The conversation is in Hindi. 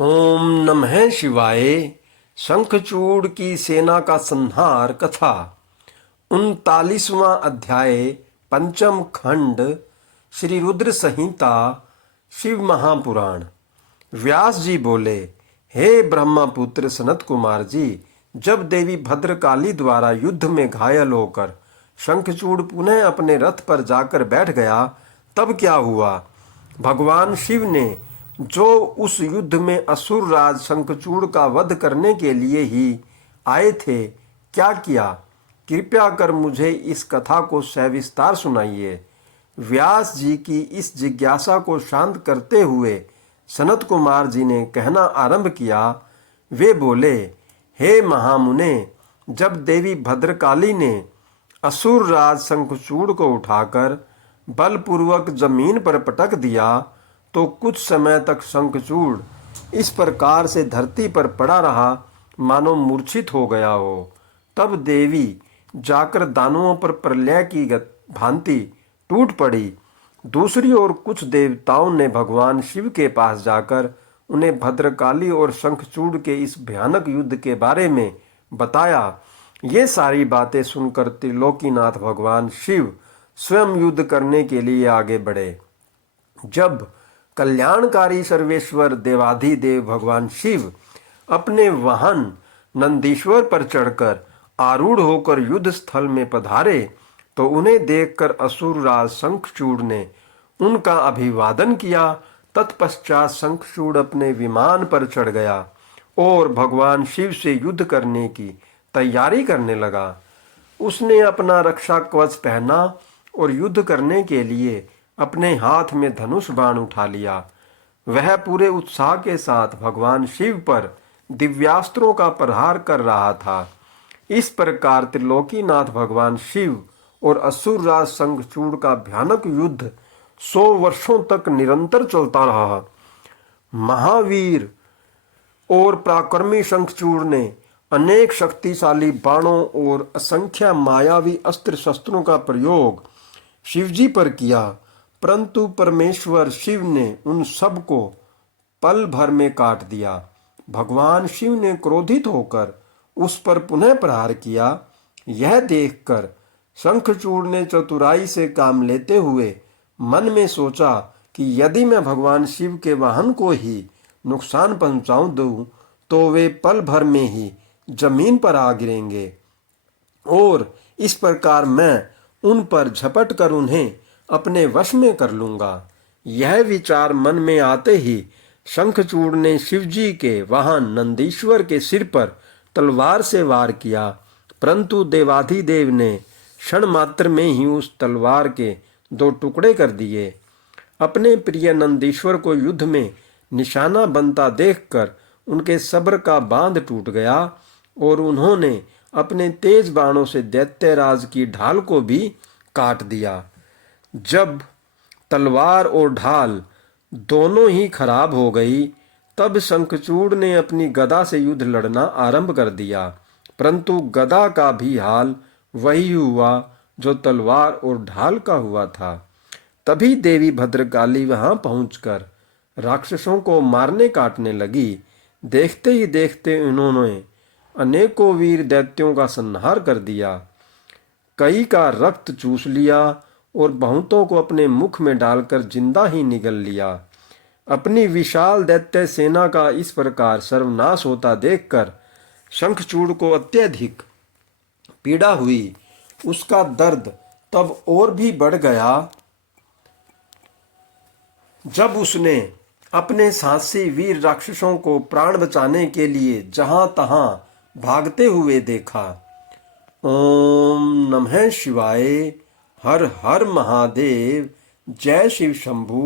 ओम नमः शिवाय। शंखचूड़ की सेना का संहार कथा 39वां अध्याय पंचम खंड श्री रुद्र संहिता शिव महापुराण। व्यास जी बोले, हे ब्रह्मपुत्र सनत कुमार जी, जब देवी भद्रकाली द्वारा युद्ध में घायल होकर शंखचूड़ पुनः अपने रथ पर जाकर बैठ गया, तब क्या हुआ? भगवान शिव ने जो उस युद्ध में असुर राज शंखचूड़ का वध करने के लिए ही आए थे, क्या किया? कृपया कर मुझे इस कथा को सविस्तार सुनाइए। व्यास जी की इस जिज्ञासा को शांत करते हुए सनत कुमार जी ने कहना आरंभ किया। वे बोले, हे महामुने, जब देवी भद्रकाली ने असुर राज शंखचूड़ को उठाकर बलपूर्वक जमीन पर पटक दिया, तो कुछ समय तक शंखचूड़ इस प्रकार से धरती पर पड़ा रहा मानो मूर्छित हो गया हो। तब देवी जाकर दानवों पर प्रलय की भांति टूट पड़ी। दूसरी ओर कुछ देवताओं ने भगवान शिव के पास जाकर उन्हें भद्रकाली और शंखचूड़ के इस भयानक युद्ध के बारे में बताया। ये सारी बातें सुनकर त्रिलोकीनाथ भगवान शिव स्वयं युद्ध करने के लिए आगे बढ़े। जब कल्याणकारी सर्वेश्वर देवाधिदेव भगवान शिव अपने वाहन नंदीश्वर पर चढ़कर आरूढ़ होकर युद्ध स्थल में पधारे, तो उन्हें देखकर असुरराज शंखचूड़ ने उनका अभिवादन किया। तत्पश्चात शंखचूड़ अपने विमान पर चढ़ गया और भगवान शिव से युद्ध करने की तैयारी करने लगा। उसने अपना रक्षा कवच पहना और युद्ध करने के लिए अपने हाथ में धनुष बाण उठा लिया। वह पूरे उत्साह के साथ भगवान शिव पर दिव्यास्त्रों का प्रहार कर रहा था। इस प्रकार त्रिलोकीनाथ भगवान शिव और असुरराज शंखचूड़ का भयानक युद्ध 100 वर्षों तक निरंतर चलता रहा। महावीर और पराक्रमी शंखचूड़ ने अनेक शक्तिशाली बाणों और असंख्य मायावी अस्त्र शस्त्रों का प्रयोग शिवजी पर किया, परंतु परमेश्वर शिव ने उन सब को पल भर में काट दिया। भगवान शिव ने क्रोधित होकर उस पर पुनः प्रहार किया। यह देखकर शंखचूड़ ने चतुराई से काम लेते हुए मन में सोचा कि यदि मैं भगवान शिव के वाहन को ही नुकसान पहुंचाऊं दूं, तो वे पल भर में ही जमीन पर आ गिरेंगे और इस प्रकार मैं उन पर झपट कर उन्हें अपने वश में कर लूंगा। यह विचार मन में आते ही शंखचूड़ ने शिवजी के वाहन नंदीश्वर के सिर पर तलवार से वार किया, परंतु देवाधिदेव ने क्षण मात्र में ही उस तलवार के 2 टुकड़े कर दिए। अपने प्रिय नंदीश्वर को युद्ध में निशाना बनता देखकर उनके सब्र का बांध टूट गया और उन्होंने अपने तेज बाणों से दैत्यराज की ढाल को भी काट दिया। जब तलवार और ढाल दोनों ही खराब हो गई, तब शंखचूड़ ने अपनी गदा से युद्ध लड़ना आरंभ कर दिया, परंतु गदा का भी हाल वही हुआ जो तलवार और ढाल का हुआ था। तभी देवी भद्रकाली वहां पहुंचकर राक्षसों को मारने काटने लगी। देखते ही देखते उन्होंने अनेकों वीर दैत्यों का संहार कर दिया। कई का रक्त चूस लिया और बहुतों को अपने मुख में डालकर जिंदा ही निगल लिया। अपनी विशाल दैत्य सेना का इस प्रकार सर्वनाश होता देखकर शंखचूड़ को अत्यधिक पीड़ा हुई। उसका दर्द तब और भी बढ़ गया जब उसने अपने साहसी वीर राक्षसों को प्राण बचाने के लिए जहां तहां भागते हुए देखा। ओम नमः शिवाय। हर हर महादेव। जय शिव शंभू।